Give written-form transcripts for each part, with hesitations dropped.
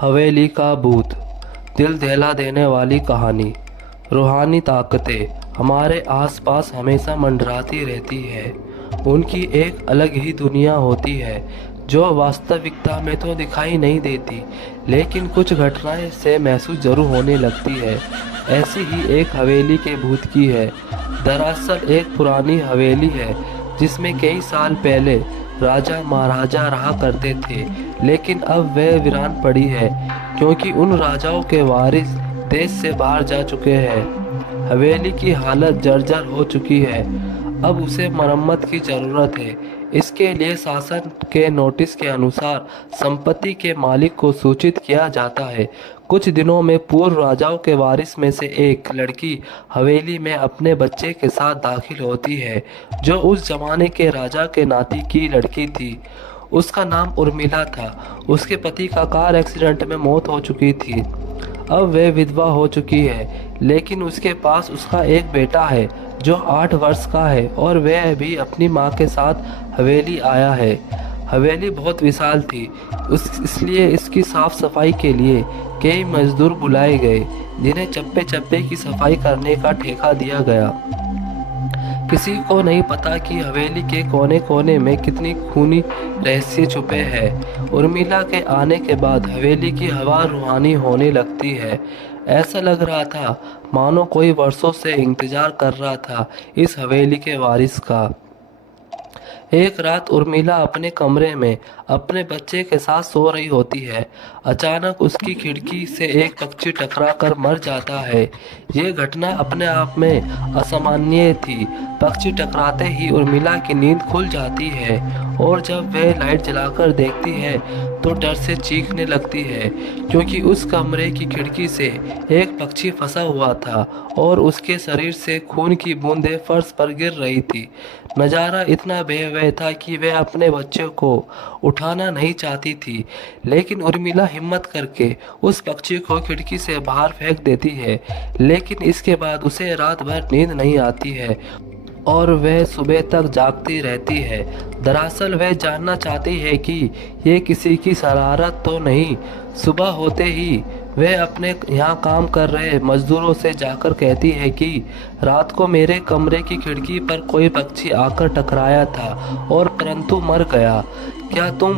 हवेली का भूत, दिल दहला देने वाली कहानी। रूहानी ताकतें हमारे आसपास हमेशा मंडराती रहती है। उनकी एक अलग ही दुनिया होती है जो वास्तविकता में तो दिखाई नहीं देती, लेकिन कुछ घटनाएं से महसूस जरूर होने लगती है। ऐसी ही एक हवेली के भूत की है। दरअसल एक पुरानी हवेली है जिसमें कई साल पहले राजा महाराजा रहा करते थे, लेकिन अब वह वीरान पड़ी है क्योंकि उन राजाओं के वारिस देश से बाहर जा चुके हैं। हवेली की हालत जर्जर हो चुकी है। अब उसे मरम्मत की जरूरत है। इसके लिए शासन के नोटिस के अनुसार संपत्ति के मालिक को सूचित किया जाता है। कुछ दिनों में पूर्व राजाओं के वारिस में से एक लड़की हवेली में अपने बच्चे के साथ दाखिल होती है, जो उस जमाने के राजा के नाती की लड़की थी। उसका नाम उर्मिला था। उसके पति का कार एक्सीडेंट में मौत हो चुकी थी। अब वह विधवा हो चुकी है, लेकिन उसके पास उसका एक बेटा है जो 8 वर्ष का है और वह भी अपनी माँ के साथ हवेली आया है। हवेली बहुत विशाल थी, इसलिए इसकी साफ सफाई के लिए कई मजदूर बुलाए गए, जिन्हें चप्पे चप्पे की सफाई करने का ठेका दिया गया। किसी को नहीं पता कि हवेली के कोने कोने में कितनी खूनी रहस्य छुपे हैं। उर्मिला के आने के बाद हवेली की हवा रूहानी होने लगती है। ऐसा लग रहा था मानो कोई वर्षों से इंतजार कर रहा था इस हवेली के वारिस का। एक रात उर्मिला अपने कमरे में अपने बच्चे के साथ सो रही होती है। अचानक उसकी खिड़की से एक पक्षी टकरा कर मर जाता है। ये घटना अपने आप में असामान्य थी। पक्षी टकराते ही उर्मिला की नींद खुल जाती है और जब वह लाइट जलाकर देखती है तो डर से चीखने लगती है, क्योंकि उस कमरे की खिड़की से एक पक्षी फंसा हुआ था और उसके शरीर से खून की बूंदें फर्श पर गिर रही थी। नज़ारा इतना भयावह था कि वह अपने बच्चे को उठाना नहीं चाहती थी, लेकिन उर्मिला हिम्मत करके उस पक्षी को खिड़की से बाहर फेंक देती है। लेकिन इसके बाद उसे रात भर नींद नहीं आती है और वह सुबह तक जागती रहती है। दरअसल वह जानना चाहती है कि ये किसी की शरारत तो नहीं। सुबह होते ही वह अपने यहाँ काम कर रहे मजदूरों से जाकर कहती है कि रात को मेरे कमरे की खिड़की पर कोई पक्षी आकर टकराया था और परंतु मर गया। क्या तुम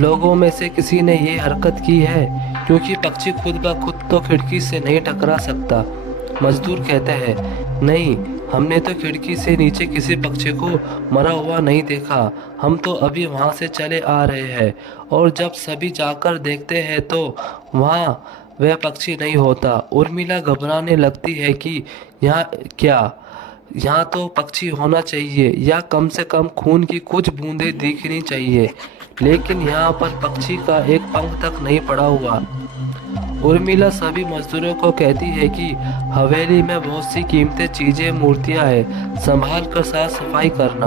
लोगों में से किसी ने ये हरकत की है? क्योंकि पक्षी खुद ब खुद तो खिड़की से नहीं टकरा सकता। मजदूर कहते हैं, नहीं, हमने तो खिड़की से नीचे किसी पक्षी को मरा हुआ नहीं देखा। हम तो अभी वहाँ से चले आ रहे हैं और जब सभी जाकर देखते हैं तो वहाँ वह पक्षी नहीं होता। उर्मिला घबराने लगती है कि यहाँ तो पक्षी होना चाहिए या कम से कम खून की कुछ बूंदें दिखनी चाहिए, लेकिन यहाँ पर पक्षी का एक पंख तक नहीं पड़ा हुआ। उर्मिला सभी मजदूरों को कहती है कि हवेली में बहुत सी कीमती चीजें मूर्तियां हैं, संभाल कर साफ सफाई करना।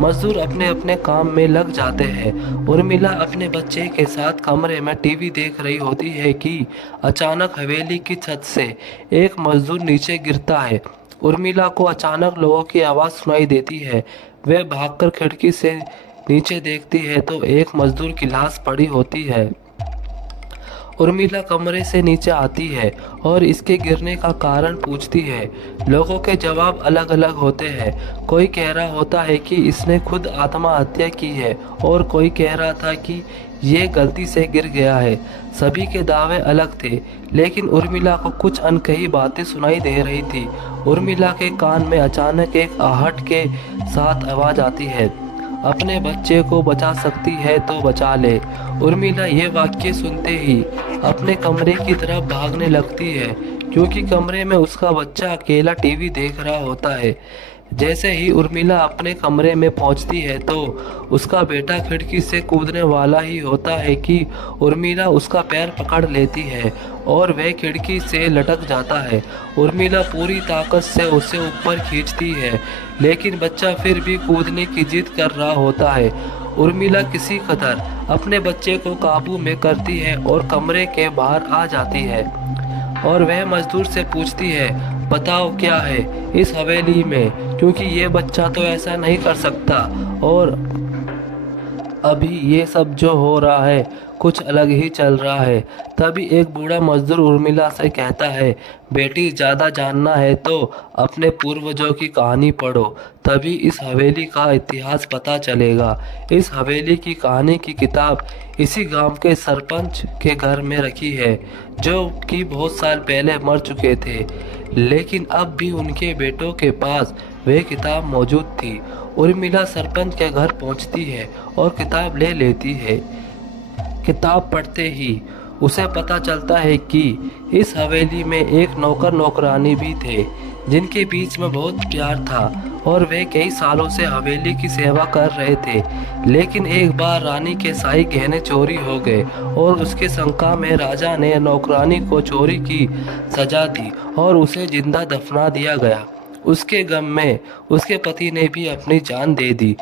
मजदूर अपने अपने काम में लग जाते हैं। उर्मिला अपने बच्चे के साथ कमरे में टीवी देख रही होती है कि अचानक हवेली की छत से एक मजदूर नीचे गिरता है। उर्मिला को अचानक लोगों की आवाज़ सुनाई देती है। वह भागकर खिड़की से नीचे देखती है तो एक मजदूर की लाश पड़ी होती है। उर्मिला कमरे से नीचे आती है और इसके गिरने का कारण पूछती है। लोगों के जवाब अलग अलग होते हैं। कोई कह रहा होता है कि इसने खुद आत्महत्या की है और कोई कह रहा था कि ये गलती से गिर गया है। सभी के दावे अलग थे, लेकिन उर्मिला को कुछ अनकही बातें सुनाई दे रही थी। उर्मिला के कान में अचानक एक आहट के साथ आवाज़ आती है, अपने बच्चे को बचा सकती है तो बचा ले। उर्मिला ये वाक्य सुनते ही अपने कमरे की तरफ भागने लगती है, क्योंकि कमरे में उसका बच्चा अकेला टीवी देख रहा होता है। जैसे ही उर्मिला अपने कमरे में पहुंचती है तो उसका बेटा खिड़की से कूदने वाला ही होता है कि उर्मिला उसका पैर पकड़ लेती है और वह खिड़की से लटक जाता है। उर्मिला पूरी ताकत से उसे ऊपर खींचती है, लेकिन बच्चा फिर भी कूदने की जिद कर रहा होता है। उर्मिला किसी कदर अपने बच्चे को काबू में करती है और कमरे के बाहर आ जाती है और वह मजदूर से पूछती है, बताओ क्या है इस हवेली में, क्योंकि ये बच्चा तो ऐसा नहीं कर सकता और अभी ये सब जो हो रहा है कुछ अलग ही चल रहा है। तभी एक बूढ़ा मजदूर उर्मिला से कहता है, बेटी ज़्यादा जानना है तो अपने पूर्वजों की कहानी पढ़ो, तभी इस हवेली का इतिहास पता चलेगा। इस हवेली की कहानी की किताब इसी गांव के सरपंच के घर में रखी है, जो कि बहुत साल पहले मर चुके थे, लेकिन अब भी उनके बेटों के पास वह किताब मौजूद थी। उर्मिला सरपंच के घर पहुंचती है और किताब ले लेती है। किताब पढ़ते ही उसे पता चलता है कि इस हवेली में एक नौकर नौकरानी भी थे, जिनके बीच में बहुत प्यार था और वे कई सालों से हवेली की सेवा कर रहे थे। लेकिन एक बार रानी के शाही गहने चोरी हो गए और उसके शंका में राजा ने नौकरानी को चोरी की सजा दी और उसे जिंदा दफना दिया गया। उसके गम में उसके पति ने भी अपनी जान दे दी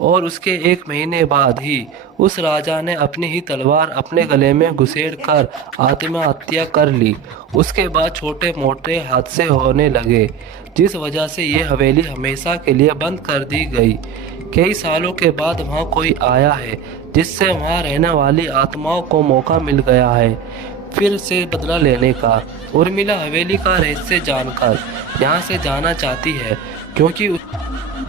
और उसके 1 महीने बाद ही उस राजा ने अपनी ही तलवार अपने गले में घुसेड़ कर आत्महत्या कर ली। उसके बाद छोटे मोटे हादसे होने लगे, जिस वजह से ये हवेली हमेशा के लिए बंद कर दी गई। कई सालों के बाद वहाँ कोई आया है, जिससे वहाँ रहने वाली आत्माओं को मौका मिल गया है फिर से बदला लेने का। उर्मिला हवेली का रहस्य जानकर यहाँ से जाना चाहती है, क्योंकि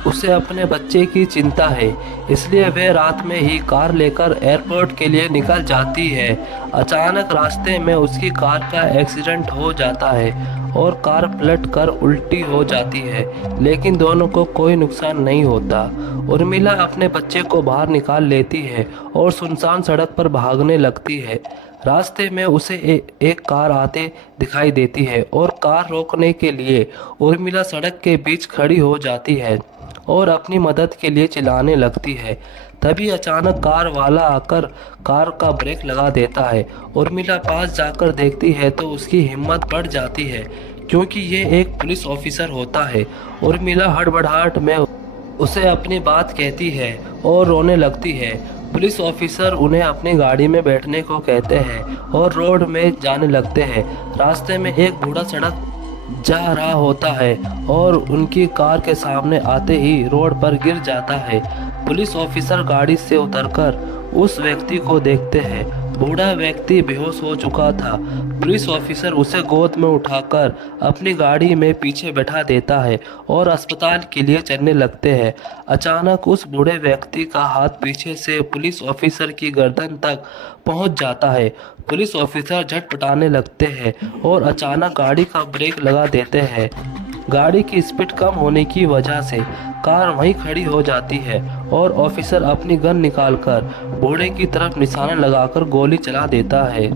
उसे अपने बच्चे की चिंता है। इसलिए वह रात में ही कार लेकर एयरपोर्ट के लिए निकल जाती है। अचानक रास्ते में उसकी कार का एक्सीडेंट हो जाता है और कार पलट कर उल्टी हो जाती है, लेकिन दोनों को कोई नुकसान नहीं होता। उर्मिला अपने बच्चे को बाहर निकाल लेती है और सुनसान सड़क पर भागने लगती है। रास्ते में उसे एक कार आते दिखाई देती है और कार रोकने के लिए उर्मिला सड़क के बीच खड़ी हो जाती है और अपनी मदद के लिए चिल्लाने लगती है। तभी अचानक कार वाला आकर कार का ब्रेक लगा देता है। उर्मिला पास जाकर देखती है तो उसकी हिम्मत बढ़ जाती है, क्योंकि ये एक पुलिस ऑफिसर होता है। उर्मिला हड़बड़ाहट में उसे अपनी बात कहती है और रोने लगती है। पुलिस ऑफिसर उन्हें अपनी गाड़ी में बैठने को कहते हैं और रोड में जाने लगते हैं। रास्ते में एक बूढ़ा सड़क जा रहा होता है और उनकी कार के सामने आते ही रोड पर गिर जाता है। पुलिस ऑफिसर गाड़ी से उतरकर उस व्यक्ति को देखते हैं। बूढ़ा व्यक्ति बेहोश हो चुका था। पुलिस ऑफिसर उसे गोद में उठाकर अपनी गाड़ी में पीछे बैठा देता है और अस्पताल के लिए चलने लगते हैं। अचानक उस बूढ़े व्यक्ति का हाथ पीछे से पुलिस ऑफिसर की गर्दन तक पहुंच जाता है। पुलिस ऑफिसर झटपटाने लगते हैं और अचानक गाड़ी का ब्रेक लगा देते हैं। गाड़ी की स्पीड कम होने की वजह से कार वहीं खड़ी हो जाती है और ऑफिसर अपनी गन निकालकर बूढ़े की तरफ निशाना लगाकर गोली चला देता है।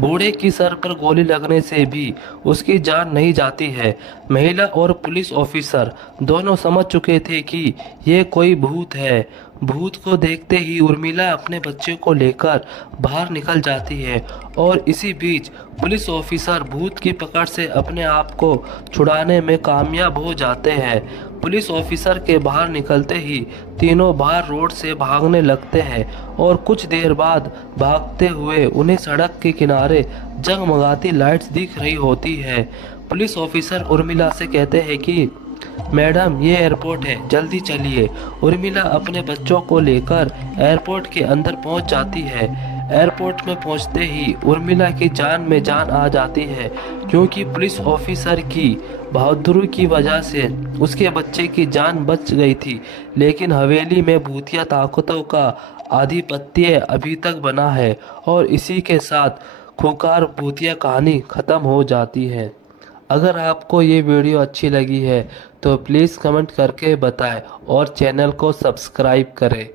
बूढ़े की सर पर गोली लगने से भी उसकी जान नहीं जाती है। महिला और पुलिस ऑफिसर दोनों समझ चुके थे कि ये कोई भूत है। भूत को देखते ही उर्मिला अपने बच्चे को लेकर बाहर निकल जाती है और इसी बीच पुलिस ऑफिसर भूत की पकड़ से अपने आप को छुड़ाने में कामयाब हो जाते हैं। पुलिस ऑफिसर के बाहर निकलते ही तीनों बाहर रोड से भागने लगते हैं और कुछ देर बाद भागते हुए उन्हें सड़क के किनारे जगमगाती लाइट्स दिख रही होती है। पुलिस ऑफिसर उर्मिला से कहते हैं कि मैडम, ये एयरपोर्ट है, जल्दी चलिए। उर्मिला अपने बच्चों को लेकर एयरपोर्ट के अंदर पहुंच जाती है। एयरपोर्ट में पहुंचते ही उर्मिला की जान में जान आ जाती है, क्योंकि पुलिस ऑफिसर की बहादुरी की वजह से उसके बच्चे की जान बच गई थी। लेकिन हवेली में भूतिया ताकतों का आधिपत्य अभी तक बना है और इसी के साथ खूंखार भूतिया कहानी ख़त्म हो जाती है। अगर आपको ये वीडियो अच्छी लगी है तो प्लीज़ कमेंट करके बताएं और चैनल को सब्सक्राइब करें।